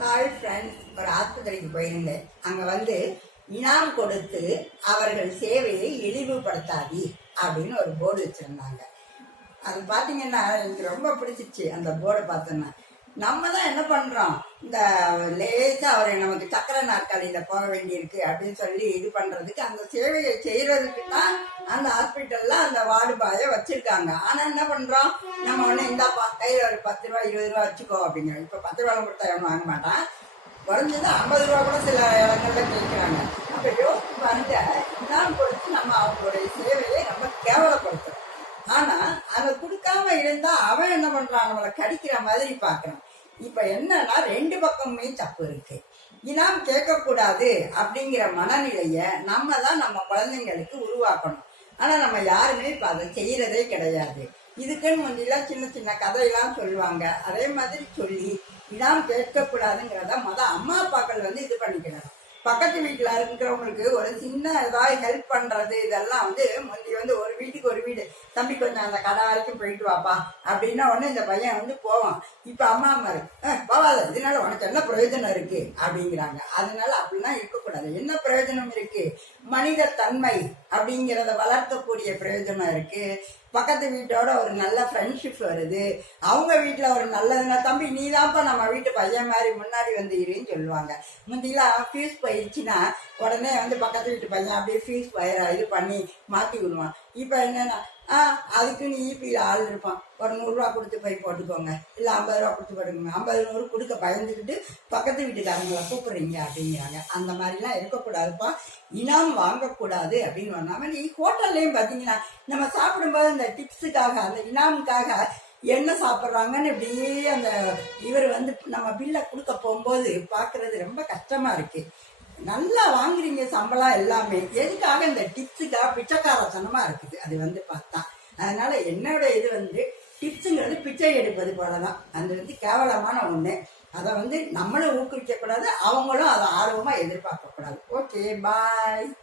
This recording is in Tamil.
கால் ஃப்ரெண்ட்ஸ் ஒரு ஆஸ்பத்திரிக்கு போயிருந்தேன். அங்க வந்து இனாம் கொடுத்து அவர்கள் சேவையை இழிவுபடுத்தாதி அப்படின்னு ஒரு போர்டு வச்சிருந்தாங்க. அது பாத்தீங்கன்னா எனக்கு ரொம்ப பிடிச்சிச்சு அந்த போர்டை பார்த்தோன்னா. நம்ம தான் என்ன பண்றோம்? இந்த லேசா அவரை நமக்கு சக்கர நாற்காலியில போக வேண்டியிருக்கு அப்படின்னு சொல்லி இது பண்றதுக்கு அந்த சேவையை செய்யறதுக்கு தான் அந்த வச்சிருக்காங்க. ஆனா என்ன பண்றோம்? நம்ம ஒண்ணு இந்த கையில ஒரு பத்து ரூபா இருபது ரூபா வச்சுக்கோ அப்படிங்கிற இப்ப பத்து ரூபா கொடுத்தா எவனும் வாங்க மாட்டான். குறைஞ்சது ஐம்பது ரூபா கூட சில இடங்கள்ல கேட்கிறாங்க அப்ப யோசிச்சு பாருங்க இனாம் கொடுத்து நம்ம அவங்களுடைய சேவையை நம்ம கேவலப்படுத்துறோம். ஆனா அதை கொடுக்காம இருந்தா அவன் என்ன பண்றான்? நம்மளை கடிக்கிற மாதிரி பாக்குறான் இப்ப என்னன்னா ரெண்டு பக்கமுமே தப்பு இருக்கு. இனாம் கேட்கக்கூடாது அப்படிங்கிற மனநிலைய நம்ம தான் நம்ம குழந்தைங்களுக்கு உருவாக்கணும். ஆனா நம்ம யாருமே இப்ப அதை செய்யறதே கிடையாது. இதுக்குன்னு முந்திலாம் சின்ன சின்ன கதையெல்லாம் சொல்லுவாங்க. அதே மாதிரி சொல்லி இனாம் கேட்கக்கூடாதுங்கிறத மொதல் அம்மா அப்பாக்கள் வந்து இது பண்ணிக்கிறாங்க பக்கத்து வீட்டில் இருக்கிறவங்களுக்கு ஒரு சின்ன ஏதாவது ஹெல்ப் பண்ணுறது இதெல்லாம் வந்து முந்தி வந்து ஒரு வீட்டுக்கு ஒரு வீடு. தம்பி கொஞ்சம் அந்த கடை வரைக்கும் போயிட்டு வாப்பா. அப்படின்னா ஒன்று இந்த பையன் வந்து போவான். இப்போ அம்மா அம்மா இருக்கு. போவாத இதனால உனக்கு என்ன பிரயோஜனம் இருக்குது அப்படிங்கிறாங்க. அதனால அப்படிலாம் பண்ணது என்ன பிரயோஜனம் இருக்கு? மனித தன்மை அப்படிங்கிறத வளர்க்கக்கூடிய பிரயோஜனம் இருக்கு. பக்கத்து வீட்டோட ஒரு நல்ல ஃப்ரெண்ட்ஷிப் வருது. அவங்க வீட்டில் ஒரு நல்லதுன்னா தம்பி நீ தான்ப்பா நம்ம வீட்டு பையன் மாதிரி முன்னாடி வந்து இருன்னு சொல்லுவாங்க. முந்திலாம் ஃபீஸ் போயிடுச்சுன்னா உடனே வந்து பக்கத்து வீட்டு பையன் அப்படியே ஃபீஸ் பயிர இது பண்ணி மாற்றி விடுவான். இப்போ என்னன்னா ஆ அதுக்குன்னு ஈபியில் ஆள் இருப்பான். ஒரு நூறுரூவா கொடுத்து போய் போட்டுக்கோங்க. இல்லை ஐம்பது ரூபா கொடுத்து போட்டுக்கோங்க. ஐம்பது நூறு கொடுக்க பயந்துக்கிட்டு பக்கத்து வீட்டுக்காரங்களை கூப்பிடுறீங்க அப்படிங்கிறாங்க. அந்த மாதிரிலாம் இருக்கக்கூடாதுப்பா. இனாம் வாங்கக்கூடாது அப்படின்னு சொன்னாம நீ ஹோட்டல்லையும் பார்த்தீங்கன்னா நம்ம சாப்பிடும்போது அந்த டிப்ஸுக்காக அந்த இனாமுக்காக என்ன சாப்பிட்றாங்கன்னு இப்படியே அந்த இவர் வந்து நம்ம பில்லை கொடுக்க போகும்போது பார்க்கறது ரொம்ப கஷ்டமா இருக்கு. நல்லா வாங்குறீங்க சம்பளம் எல்லாமே. எதுக்காக இந்த டிப்ஸுக்காக பிச்சைக்காரத்தனமா இருக்குது? அது வந்து பார்த்தா அதனால என்னோட இது வந்து டிப்ஸுங்கிறது பிச்சை எடுப்பது போலதான். அது வந்து கேவலமான ஒண்ணு. அதை வந்து நம்மளும் ஊக்குவிக்க கூடாது அவங்களும் அதை ஆர்வமா எதிர்பார்க்க கூடாது ஓகே பாய்.